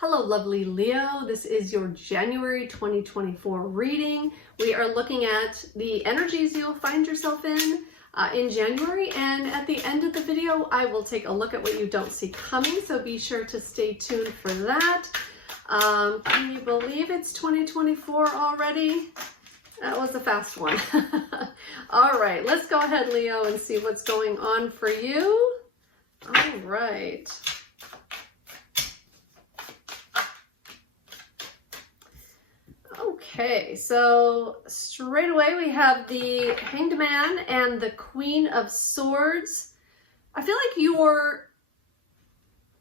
Hello, lovely Leo. This is your January 2024 reading. We are looking at the energies you'll find yourself in January. And at the end of the video, I will take a look at what you don't see coming. So be sure to stay tuned for that. Can you believe it's 2024 already? That was a fast one. All right, let's go ahead, Leo, and see what's going on for you. All right. Okay, so straight away we have the Hanged Man and the Queen of Swords. I feel like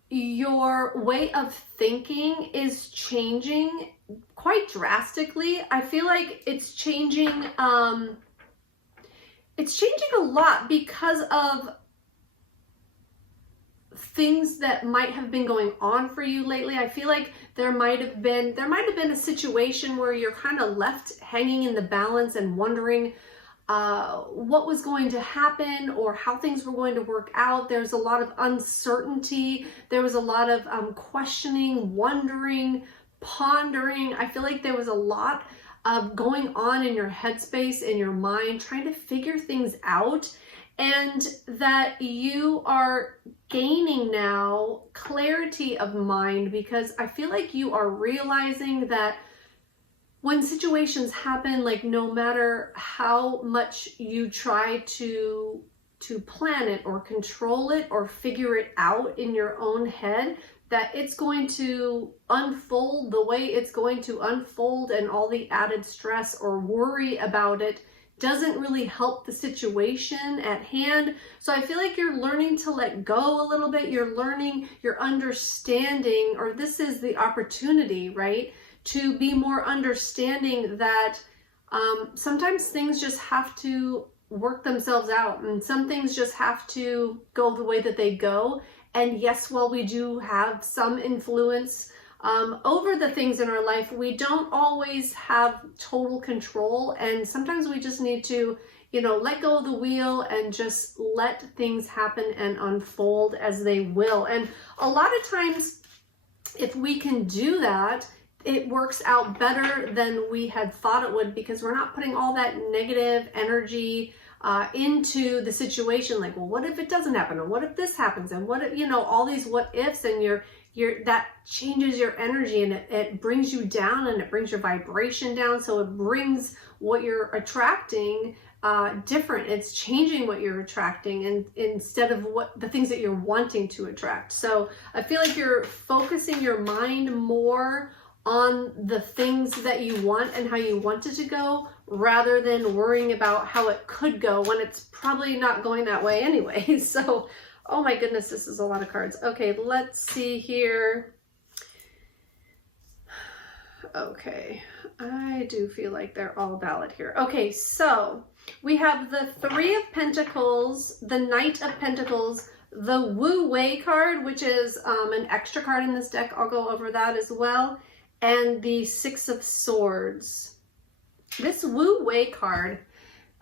your way of thinking is changing quite drastically. I feel like it's changing a lot because of things that might have been going on for you lately. I feel like there might have been a situation where you're kind of left hanging in the balance and wondering what was going to happen or how things were going to work out. There's a lot of uncertainty. There was a lot of questioning, wondering, pondering. I feel like there was a lot of going on in your headspace, in your mind, trying to figure things out, and that you are gaining now clarity of mind, because I feel like you are realizing that when situations happen, like no matter how much you try to plan it or control it or figure it out in your own head, that it's going to unfold the way it's going to unfold, and all the added stress or worry about it doesn't really help the situation at hand. So I feel like you're learning to let go a little bit. You're understanding, or this is the opportunity, right? To be more understanding that sometimes things just have to work themselves out, and some things just have to go the way that they go. And yes, while we do have some influence over the things in our life, we don't always have total control, and sometimes we just need to, let go of the wheel and just let things happen and unfold as they will. And a lot of times, if we can do that, it works out better than we had thought it would, because we're not putting all that negative energy into the situation. Like, well, what if it doesn't happen? Or what if this happens? And what if, all these what ifs, and that changes your energy, and it brings you down, and it brings your vibration down. So it brings what you're attracting different. It's changing what you're attracting, and instead of what the things that you're wanting to attract. So I feel like you're focusing your mind more on the things that you want and how you want it to go, rather than worrying about how it could go when it's probably not going that way anyway. So, oh my goodness, this is a lot of cards. Okay, let's see here. Okay, I do feel like they're all valid here. Okay, so we have the Three of Pentacles, the Knight of Pentacles, the Wu Wei card, which is an extra card in this deck. I'll go over that as well. And the Six of Swords. This Wu Wei card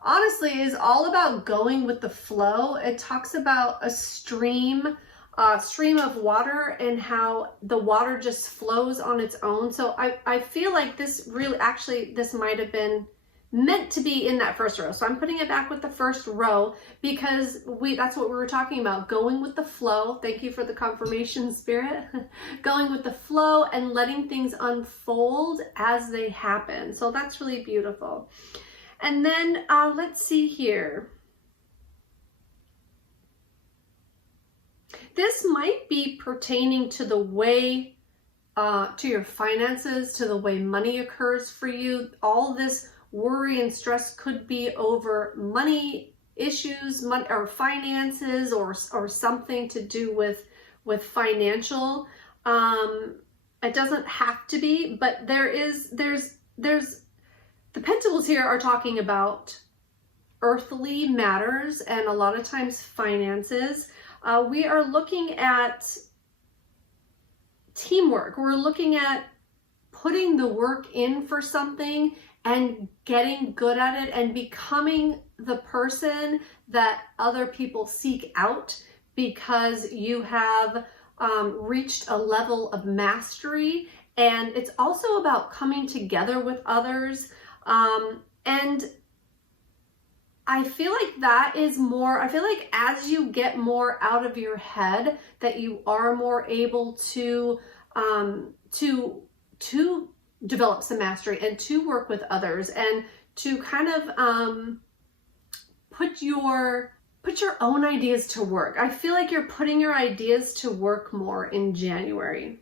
honestly is all about going with the flow. It talks about a stream of water, and how the water just flows on its own. So I feel like this might have been meant to be in that first row. So I'm putting it back with the first row, because that's what we were talking about, going with the flow. Thank you for the confirmation, Spirit. Going with the flow and letting things unfold as they happen. So that's really beautiful. And then let's see here. This might be pertaining to the way, to your finances, to the way money occurs for you. All this worry and stress could be over money issues, or finances, or something to do with financial. It doesn't have to be, but there's the Pentacles here are talking about earthly matters, and a lot of times finances. We are looking at teamwork. We're looking at putting the work in for something and getting good at it, and becoming the person that other people seek out, because you have reached a level of mastery. And it's also about coming together with others. And I feel like that is more, I feel like as you get more out of your head, that you are more able to develop some mastery and to work with others and to kind of put your own ideas to work. I feel like you're putting your ideas to work more in January.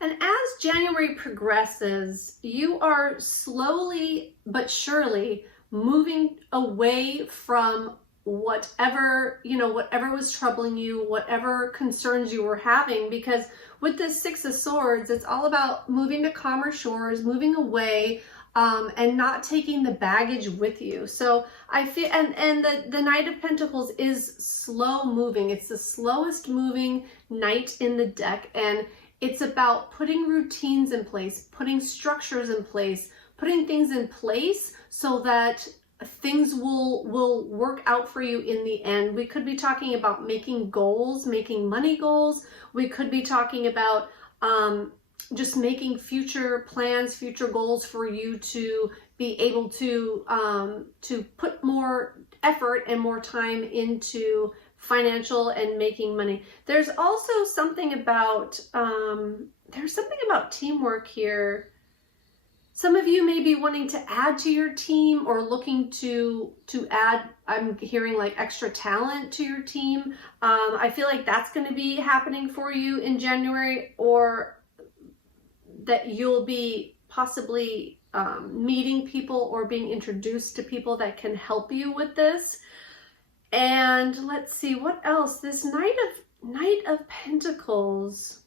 And as January progresses, you are slowly but surely moving away from whatever, whatever was troubling you, whatever concerns you were having, because with the Six of Swords, it's all about moving to calmer shores, moving away, and not taking the baggage with you. So I feel, and the Knight of Pentacles is slow moving. It's the slowest moving knight in the deck, and it's about putting routines in place, putting structures in place, putting things in place so that things will work out for you in the end. We could be talking about making goals, making money goals. We could be talking about just making future plans, future goals for you to be able to put more effort and more time into financial and making money. There's also something about teamwork here. Some of you may be wanting to add to your team or looking to add, I'm hearing like extra talent to your team. I feel like that's going to be happening for you in January, or that you'll be possibly meeting people or being introduced to people that can help you with this. And let's see, what else? This Knight of Pentacles.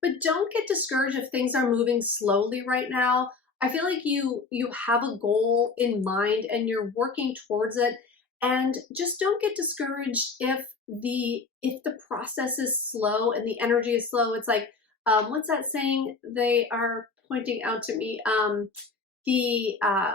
But don't get discouraged if things are moving slowly right now. I feel like you have a goal in mind and you're working towards it. And just don't get discouraged if the process is slow and the energy is slow. It's like, what's that saying they are pointing out to me?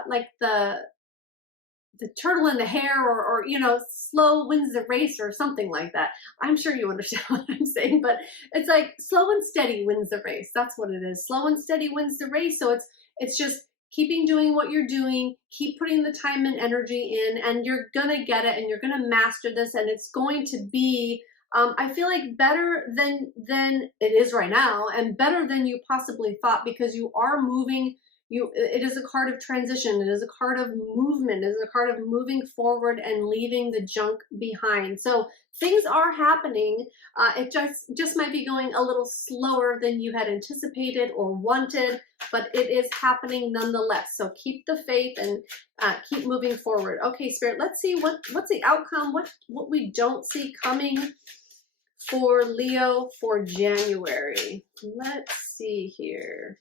Like the turtle in the hare, or slow wins the race, or something like that. I'm sure you understand what I'm saying, but it's like slow and steady wins the race. That's what it is. Slow and steady wins the race. So it's just keeping doing what you're doing, keep putting the time and energy in, and you're gonna get it, and you're gonna master this, and it's going to be I feel like better than it is right now, and better than you possibly thought, because you are moving. It is a card of transition. It is a card of movement. It is a card of moving forward and leaving the junk behind. So things are happening. It just might be going a little slower than you had anticipated or wanted, but it is happening nonetheless. So keep the faith and keep moving forward. Okay, Spirit, let's see what's the outcome, what we don't see coming for Leo for January. Let's see here.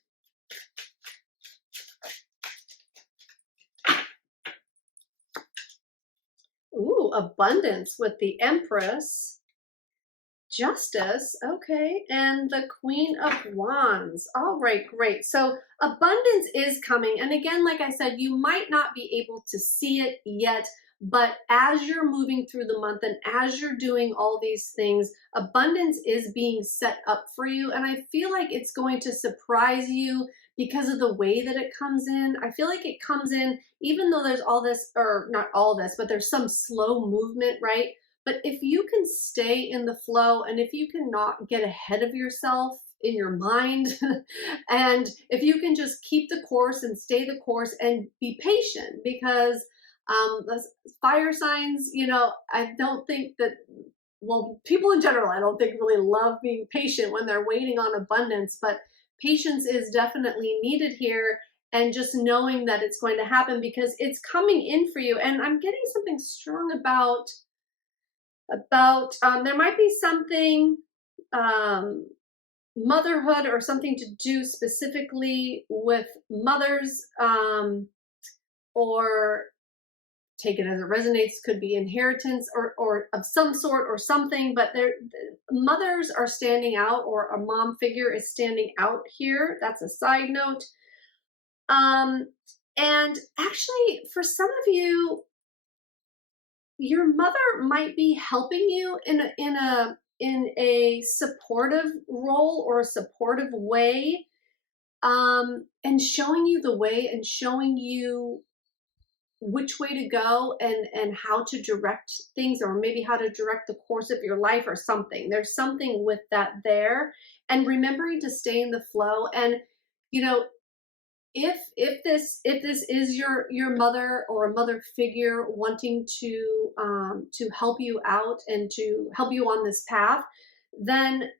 Ooh, abundance with the Empress, Justice, okay, and the Queen of Wands. All right, great. So abundance is coming. And again, like I said, you might not be able to see it yet, but as you're moving through the month and as you're doing all these things, abundance is being set up for you. And I feel like it's going to surprise you because of the way that it comes in. I feel like it comes in, even though there's all this, or not all this, but there's some slow movement, right? But if you can stay in the flow, and if you can not get ahead of yourself in your mind, and if you can just keep the course and stay the course and be patient, because fire signs, I don't think that, well, people in general, I don't think really love being patient when they're waiting on abundance, but patience is definitely needed here, and just knowing that it's going to happen because it's coming in for you. And I'm getting something strong about there might be something motherhood, or something to do specifically with mothers, or take it as it resonates, could be inheritance or of some sort or something, but mothers are standing out, or a mom figure is standing out here. That's a side note. And actually, for some of you, your mother might be helping you in a in a supportive role or a supportive way, and showing you the way and showing you which way to go and how to direct things, or maybe how to direct the course of your life or something. There's something with that there, and remembering to stay in the flow. And you know, if this is your mother or a mother figure wanting to help you out and to help you on this path, then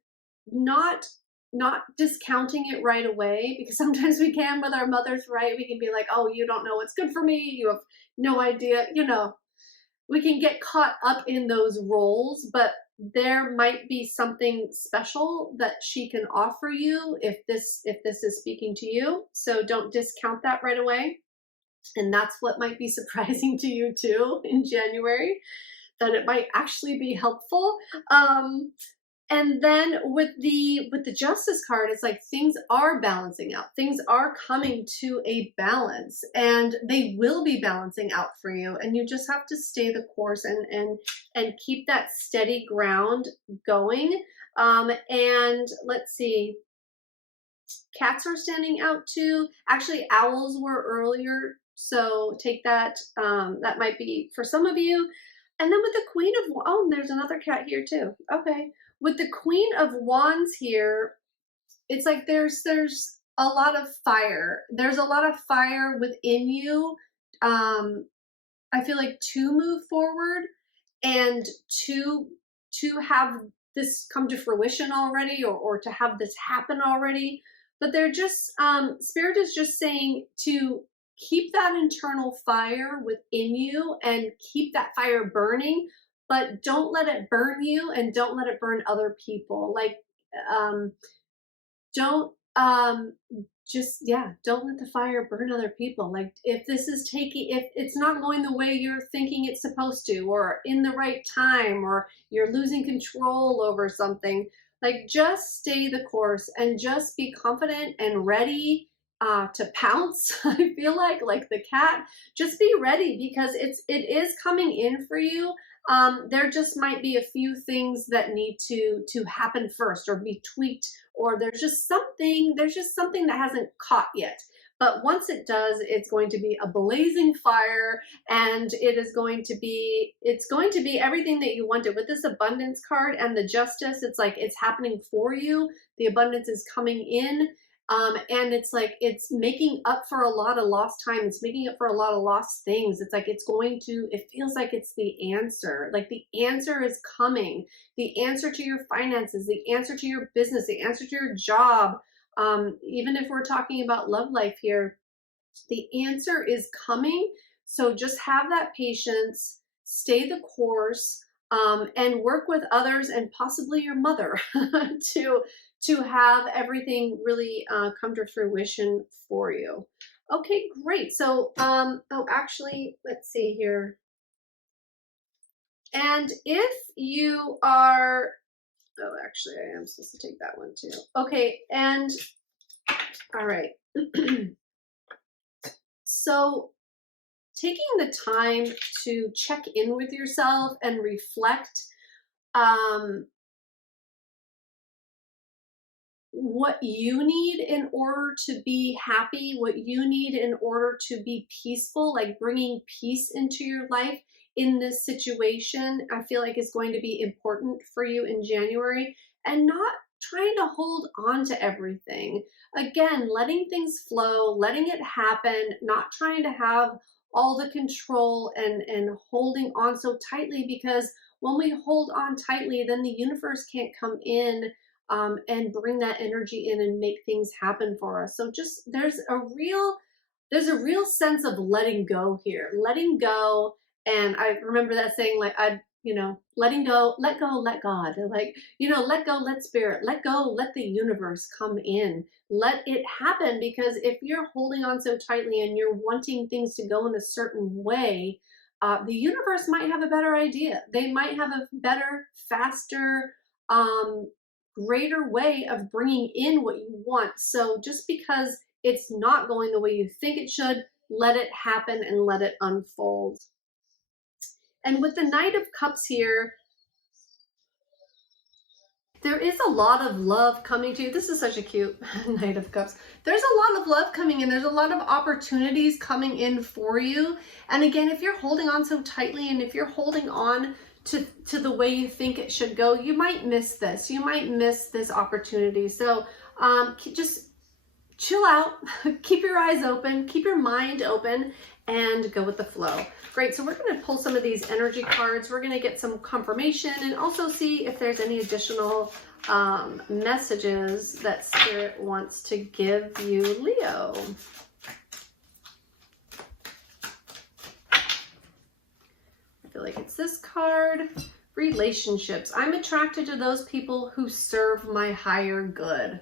not not discounting it right away, because sometimes we can with our mothers, right? We can be like, oh, you don't know what's good for me, you have no idea, we can get caught up in those roles. But there might be something special that she can offer you if this is speaking to you. So don't discount that right away. And that's what might be surprising to you too in January, that it might actually be helpful. And then with the Justice card, it's like things are balancing out. Things are coming to a balance, and they will be balancing out for you. And you just have to stay the course and keep that steady ground going. And let's see, cats are standing out too. Actually, owls were earlier, so take that. That might be for some of you. And then with the Queen of, oh, there's another cat here too. Okay. With the Queen of Wands here, it's like there's a lot of fire. There's a lot of fire within you. I feel like to move forward and to have this come to fruition already, or to have this happen already. But they're just, Spirit is just saying to keep that internal fire within you and keep that fire burning, but don't let it burn you and don't let it burn other people. Like, don't, don't let the fire burn other people. Like, if it's not going the way you're thinking it's supposed to, or in the right time, or you're losing control over something, like, just stay the course and just be confident and ready to pounce. I feel like the cat, just be ready, because it is coming in for you. There just might be a few things that need to happen first, or be tweaked, or there's just something that hasn't caught yet. But once it does, it's going to be a blazing fire, and it's going to be everything that you wanted. With this Abundance card and the Justice, it's like it's happening for you. The abundance is coming in. And it's like it's making up for a lot of lost time. It's making up for a lot of lost things. It's like it feels like it's the answer. Like, the answer is coming. The answer to your finances, the answer to your business, the answer to your job. Even if we're talking about love life here, the answer is coming. So just have that patience, stay the course, and work with others and possibly your mother to have everything really come to fruition for you. Okay, great. So, actually, let's see here. And if you are, actually, I am supposed to take that one too. Okay, and all right. So, taking the time to check in with yourself and reflect what you need in order to be happy, what you need in order to be peaceful, like bringing peace into your life in this situation, I feel like is going to be important for you in January. And not trying to hold on to everything. Again, letting things flow, letting it happen, not trying to have all the control and holding on so tightly, because when we hold on tightly, then the universe can't come in and bring that energy in and make things happen for us. So just there's a real sense of letting go here, letting go. And I remember that saying, like, letting go, let go, let God, like, let go, let Spirit, let go, let the universe come in, let it happen. Because if you're holding on so tightly and you're wanting things to go in a certain way, the universe might have a better idea. They might have a better, faster, greater way of bringing in what you want. So just because it's not going the way you think it should, let it happen and let it unfold. And with the Knight of Cups here, There is a lot of love coming to you. This is such a cute Knight of Cups. There's a lot of love coming in. There's a lot of opportunities coming in for you. And again, if you're holding on so tightly and if you're holding on to the way you think it should go, you might miss this. You might miss this opportunity. So just chill out, keep your eyes open, keep your mind open, and go with the flow. Great, so we're going to pull some of these energy cards. We're going to get some confirmation and also see if there's any additional messages that Spirit wants to give you, Leo. I feel like it's this card. Relationships. I'm attracted to those people who serve my higher good.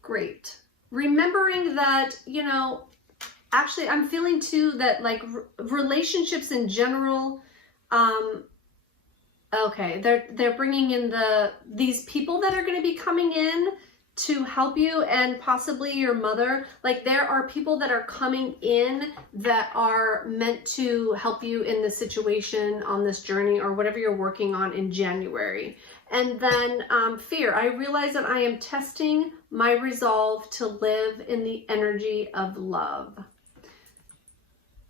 Great. Remembering that, you know, actually, I'm feeling too that like relationships in general, okay, they're bringing in these people that are going to be coming in to help you, and possibly your mother. Like there are people that are coming in that are meant to help you in this situation, on this journey, or whatever you're working on in January. And then fear. I realize that I am testing my resolve to live in the energy of love.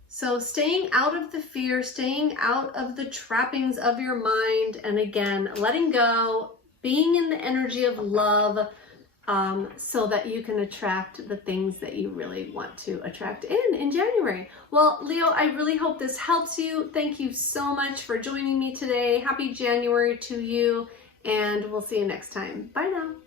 So staying out of the fear, staying out of the trappings of your mind, and again, letting go, being in the energy of love, so that you can attract the things that you really want to attract in January. Well, Leo, I really hope this helps you. Thank you so much for joining me today. Happy January to you, and we'll see you next time. Bye now.